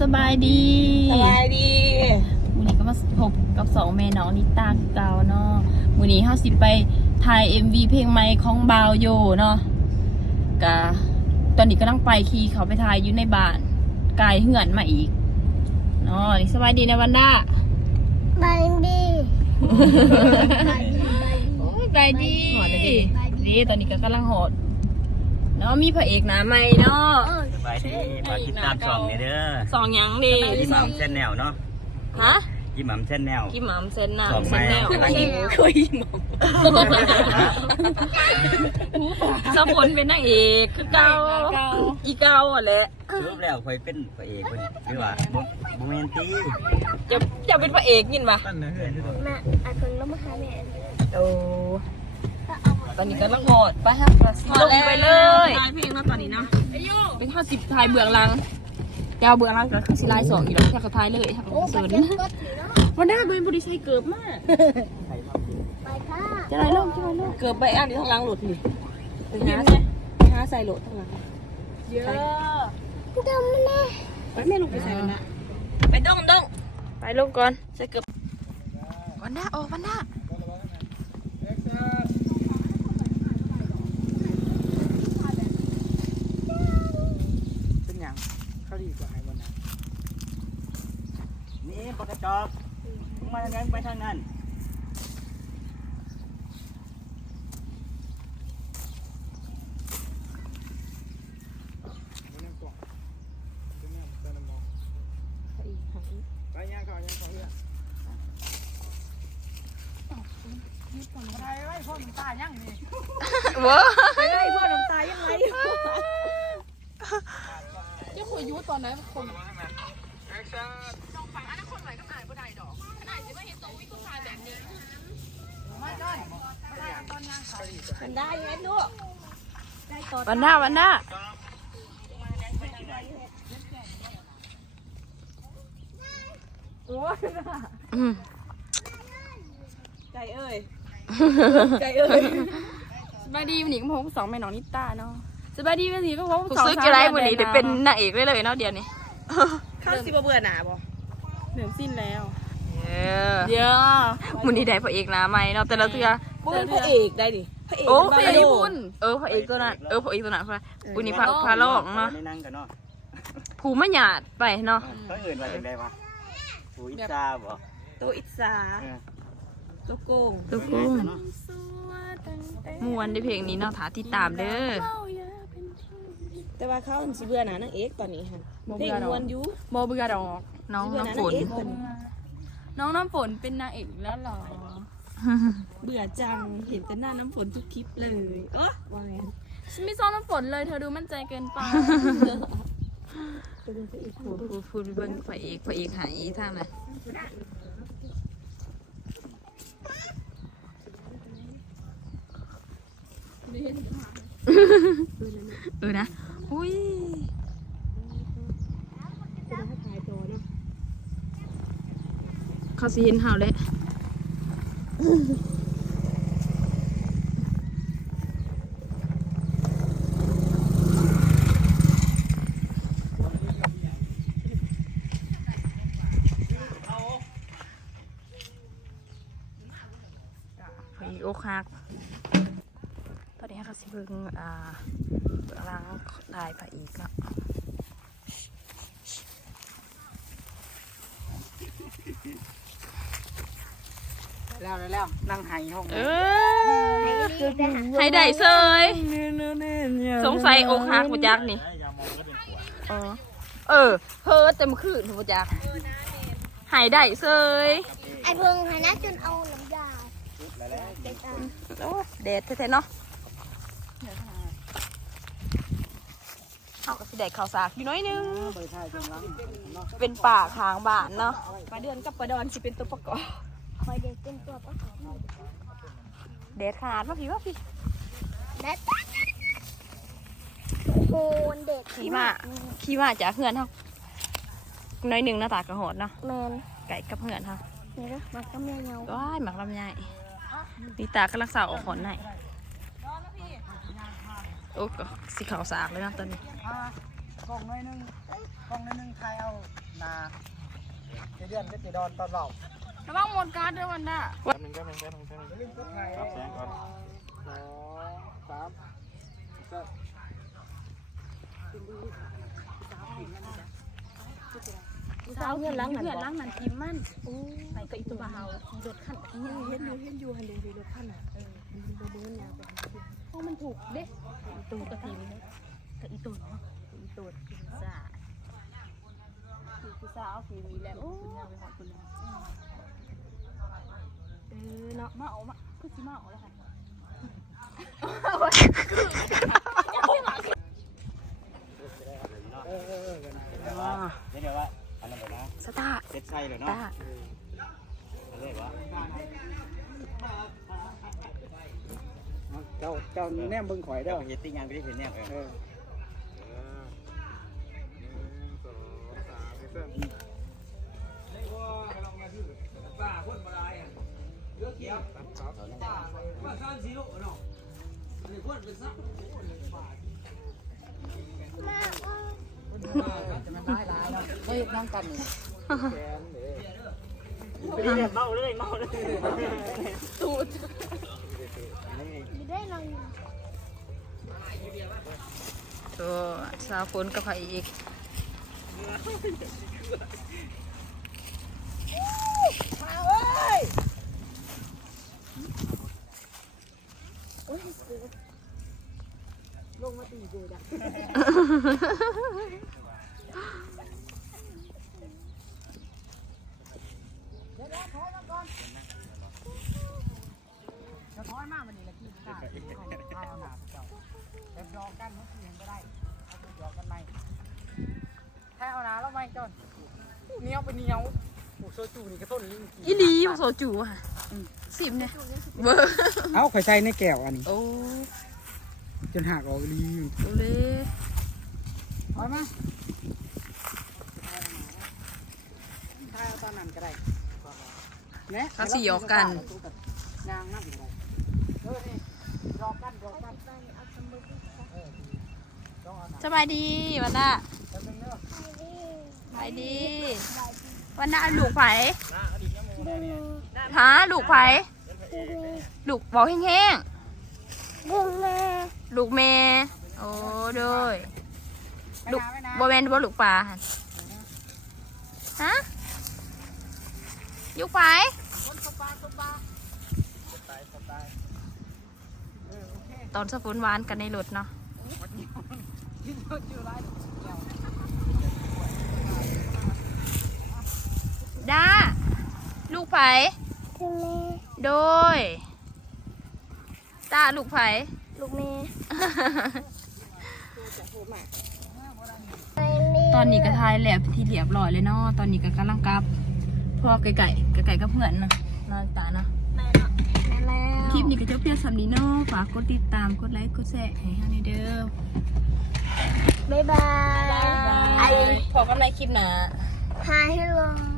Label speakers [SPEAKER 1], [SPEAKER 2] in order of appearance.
[SPEAKER 1] สบายดี
[SPEAKER 2] สบายดี
[SPEAKER 1] วันนี้ก็มาพบกับสองแม่น้องนิตาคือเก่าเนาะวันนี้เฮาสิไปถ่าย MV เพลงใหม่ของบาวโยเนาะกะตอนนี้กำลังไปขี่เขาไปถ่ายอยู่ในบ้านกายเหือนมาอีกเนาะนี่สบายดีนะวันด้า
[SPEAKER 3] บายดี
[SPEAKER 1] โอ้ยไปดีนี่ตอนนี้ก็กำลังโหดเนาะมีพระเอกหนาใหม่เนาะ
[SPEAKER 4] ส บายดีฝากติดตามช่องนี่เด้อ
[SPEAKER 1] สองหยังดี
[SPEAKER 4] ยิ้มหม่ำเส้นแนวเนาะ
[SPEAKER 1] ฮะ
[SPEAKER 4] ยิ้มหม่ำเส้นแนว
[SPEAKER 1] กิมหมำเซนน่ะ
[SPEAKER 4] สอง
[SPEAKER 1] เซ
[SPEAKER 4] ไม้
[SPEAKER 1] นแนว
[SPEAKER 4] กำลังยิ้ม
[SPEAKER 1] คุยหมสะพลเป็นนางเอกคือเก่าอีเก่าอะแหละ
[SPEAKER 4] รูปแล้วคอยเป็นพระเอกคนหรือว่าบ่โมเมนตี
[SPEAKER 1] จะจะเป็นพระเอกยินปะ
[SPEAKER 3] แม่อาคนล้มหาแม่
[SPEAKER 1] โอ้ ตอนนี้ก็ต้องโหดไปฮะลงไปเลย
[SPEAKER 2] ถ่ายเพลงแล้วตอนนี้นะ
[SPEAKER 1] เป็นข้าสิบทายเบื้องหลังยาวเบื้องหลังก็คือสิลายสองอยู่แล้วแค่กระทายเลยค่ะ
[SPEAKER 3] โอ้
[SPEAKER 1] เสริ
[SPEAKER 3] ปั
[SPEAKER 1] ญ
[SPEAKER 3] จจุบันนี่เนาะ
[SPEAKER 1] วันหน้าเป็นบริษัทเกือบมาก
[SPEAKER 3] ไปค่ะ
[SPEAKER 1] จะไรล่มจะไรล่ม
[SPEAKER 2] เกือบไปอ่านที่ทางหลังหลุดนี่ไปหาไปหาใส่โหลดทางหลัง
[SPEAKER 1] เยอะ
[SPEAKER 3] ดมมันแน่
[SPEAKER 2] ไปแม่ลงไปใส่มันนะ
[SPEAKER 1] ไปดงดงไปลงก่อน
[SPEAKER 2] ใส่เกือบ
[SPEAKER 1] วันหน้าออกวันหน้า
[SPEAKER 2] เป็นอย่างเขาดีกว่าไอ้วันนั้น
[SPEAKER 4] นี่ปกระ จอกมึงมาทางนั้นไปทางนั้น
[SPEAKER 2] ไปย่างเขาย่างเขาเพื่อนอะไรไว้พ่อน้ำตาย่างนี่
[SPEAKER 1] ว้า
[SPEAKER 2] ไปไล่พ่อน้ำตายังไง
[SPEAKER 1] จะคุยยุตอนนั้น คน
[SPEAKER 2] มันได้ไหมลูก
[SPEAKER 1] วันหน้าวันหน้าอืม
[SPEAKER 2] ใจเอ้ยใจเอ้ย
[SPEAKER 1] สบายดีวันนี้ก็พบกับสองแม่น้องนิตาเนาะสบายดีวันนี้ก็พบกับ
[SPEAKER 5] รู้
[SPEAKER 1] สอง
[SPEAKER 5] สึกจะได้วันนี้ได้เป็นนางเอกเลยเลยเนาะเดี๋ยวนี้
[SPEAKER 2] ข้าวสิบเบื่อหนาบ่
[SPEAKER 1] เหนือสิ้นแล้ว
[SPEAKER 5] เออ
[SPEAKER 1] เยอะ
[SPEAKER 5] วันนี้ได้พระเอกหนาใหม่เนาะแต่ละเทือ
[SPEAKER 2] บ่เป็นพระเอกได้ดิพระเอก
[SPEAKER 5] โอ้
[SPEAKER 2] เป็น
[SPEAKER 5] พระ
[SPEAKER 2] บา
[SPEAKER 5] เอก
[SPEAKER 2] โล
[SPEAKER 5] ญี่ปุ่นเออพระเอกตัวนั้นเออพระเอกตัวนั้นพระวันนี้พระพระโลกเนาะ
[SPEAKER 4] ในนั่งกันเนาะ
[SPEAKER 5] ผูมาหยาดไปเนาะ
[SPEAKER 4] เขาอื่นว่าจังไดวะผู้อิจฉาบ่
[SPEAKER 2] ตัวอิสา
[SPEAKER 4] เออ
[SPEAKER 2] ตัวโกง
[SPEAKER 5] ทุกคน
[SPEAKER 4] เนาะ
[SPEAKER 5] มวนในเพลงนี้เนาะถาติดตามเด้อ
[SPEAKER 2] แต่ว่าเขาสิเบื่อหนานางเอกตอนนี้ค่ะเพลงมวนอยู่
[SPEAKER 1] โมเบื่อดอก
[SPEAKER 5] น้อง
[SPEAKER 2] สิเบื่อหนา
[SPEAKER 5] น้ำฝ
[SPEAKER 2] นาง
[SPEAKER 5] น
[SPEAKER 2] เอกตอนนี้
[SPEAKER 1] น้องน้ำฝนเป็นนางเอกแล้วเหรอ
[SPEAKER 2] เบื่อจังเห็นแต่หน้าน้ำฝนทุกคลิปเลยเออว่าไง
[SPEAKER 1] ฉันไม่ซ้อมน้ำฝนเลยเธอดูมั่นใจเกินไป
[SPEAKER 2] ตัวเป็นพระเอก
[SPEAKER 5] พูดพูดพูดเบิ่งพระเอกพระเอกหายท่างไหนเออนะอุ้ย
[SPEAKER 2] ถ่ายตัวเนาะ
[SPEAKER 5] เขาสิเห็นเฮาเลยพระเอกอกหักตอนนี้เขาสิเบิ่งอ่าเบื้องหลังถ่ายพระเอกเนาะ
[SPEAKER 2] แล้วแล้วนั่งไห้ห้อง
[SPEAKER 5] เออให้ได้เซยสงสัยอกหักมาจากนี่เออเออเพ้อเต็มคืนมาจากใหายได้เซย
[SPEAKER 3] ไอ้เพิ่งหานะจนเอาน้ำยา
[SPEAKER 5] โอ้แดดแท้ๆเนาะเอาก็สิได้ข้าวสากอยู่น้อยนึง เป็นป่าทางบ้านเนาะ
[SPEAKER 2] ปลาเดือนกับปลาดอนสิเป็นตัวประกอบ
[SPEAKER 3] คอยเด็กเป็นตัวประกอบ
[SPEAKER 5] แดดขาดมาพี่ว่าพี่
[SPEAKER 3] และโคนเด็ก
[SPEAKER 5] ขี่มาขี่มาจากเฮือนเฮาน้อยหนึ่งหน้าตากระหอดเนาะ
[SPEAKER 3] แมน
[SPEAKER 5] ไก่กับเฮือนเฮา
[SPEAKER 3] นี่นะมันก็เมียเงา
[SPEAKER 5] ว้ายหมักลำไยนี่ตากำลังสาวออกขอนไหนโอ้ก็สีขาวสากเลยนะตอนนี้
[SPEAKER 6] กล้องน้อยหนึงกล้องน้อยหนึงถ่ายเอาหนาเจเดือนก็จะดอนตอนเบา
[SPEAKER 1] ระวังหมดการ์ดด้วยวันน่ะ
[SPEAKER 6] อย่าลืมกดถ่ายรับแสงก่อนสองสามก็
[SPEAKER 1] สาวเพื่อนล้างเพื่อนล้างนั่นทิมมันไปกับอีตัวบ่าวขี่รถคัน
[SPEAKER 2] เห็นอยู่เห็นอยู่หันเดนรถคันอะเออมันเดินยาวไป
[SPEAKER 1] เพราะมันถูกเด้อีตัวกับทีมเด้กับอีตัวเนาะอีตัวกินซ่าคือคือซ่าเอาฟีมีแล้วโอ้คุณยาวไปหอดคุณแล้ว ออเนาะมาเอามาคือสิมาเอาแล้วค่ะ
[SPEAKER 6] เออเออเออกันนะ
[SPEAKER 4] เดี๋ยวว่าเดี๋ยวว่าอันนั้นเดี๋ยวนะ
[SPEAKER 1] สตาร์
[SPEAKER 4] เซ็ตไส้เลยเนาะ
[SPEAKER 1] ตา
[SPEAKER 4] เอาเลยวะ
[SPEAKER 6] เจ้าเจ้าแนมเบิ่งข่อย
[SPEAKER 4] เดี๋
[SPEAKER 6] เด้
[SPEAKER 4] ยว
[SPEAKER 6] อ
[SPEAKER 4] เฮ็ดติ้งยังไปได้เห็นเนี่ยเอ
[SPEAKER 6] เอ
[SPEAKER 4] อ
[SPEAKER 6] อจะมันร้ายร้ายแล้วเฮ้ยนั่งกันนี่แกนเด้
[SPEAKER 4] ไป เมาเลยเมาเลยตูดไมี
[SPEAKER 3] ได้ลอง
[SPEAKER 5] ตัวสาวฝนกับไผอีกมาเอ้ย
[SPEAKER 2] ลงมาตีกูจ้ะ
[SPEAKER 6] จะถอยมากมันนี่ละกี่ข้าวข้าหนาเจ้าแต่ยอกันมันเสียงก็ได้เอาไปยอกันไหมถ้าเอาหนาแล้วไหมจอนเนี้ยวไปเนี้ยโอ้โซจูนี่กระต้นนี่
[SPEAKER 5] อีลีบ่โซจูค่ะ สิบเนี่ยเบอร์
[SPEAKER 6] เอาข่อยใส่ในแก้วอันนี้
[SPEAKER 5] โอ้
[SPEAKER 6] จนหักออกดี
[SPEAKER 5] โอเล
[SPEAKER 6] ถอยมาถ้าเอาตอนนั้นก็ได้เนี่ย
[SPEAKER 5] เขาสิหยอกกัน
[SPEAKER 6] ยางนั่นก็ได้เออนี่หยอกกันหยอกกัน
[SPEAKER 3] เอาสมุดไป
[SPEAKER 6] ต้องเอาหนา
[SPEAKER 5] สบายดีวันน่ะ
[SPEAKER 6] แป๊บนึงเด้อ
[SPEAKER 5] สบายดีวันน่ะลูกไผ
[SPEAKER 3] ดึง
[SPEAKER 5] หาลูกไผ
[SPEAKER 3] ดึง
[SPEAKER 5] ลูกบอกแห้ง
[SPEAKER 3] ดึงแม่
[SPEAKER 5] ลูกแม่โอ้โดย
[SPEAKER 6] ไป
[SPEAKER 5] ลูกบ่แมนบ่ลูกปลาฮะลูกไผ
[SPEAKER 6] คนสบายสบายสบายสบายเออโอเค
[SPEAKER 5] ตอนสะฝนหวานกันในรถเนาะด้า ลูกไผ
[SPEAKER 3] ดึงแม่
[SPEAKER 5] โดย ตาลูกไผ
[SPEAKER 3] ลูกแม่
[SPEAKER 1] ตอนนี้ก็ทายแล้วที่เรียบร้อยเลยเนาะตอนนี้ก็กำลังกลับพอไก่ไก่ไก่ไก่กับเพื่อนนะนอนตาเนาะ
[SPEAKER 3] แม่แล้ว
[SPEAKER 1] คลิปนี้ก็จะเพียงสำนีเนาะฝากกดติดตามกดไลค์กดแชร์ให้เฮาในเด้อ
[SPEAKER 3] บ๊ายบาย
[SPEAKER 1] ไอพอกันในคลิปหนะ
[SPEAKER 3] หายให้ลง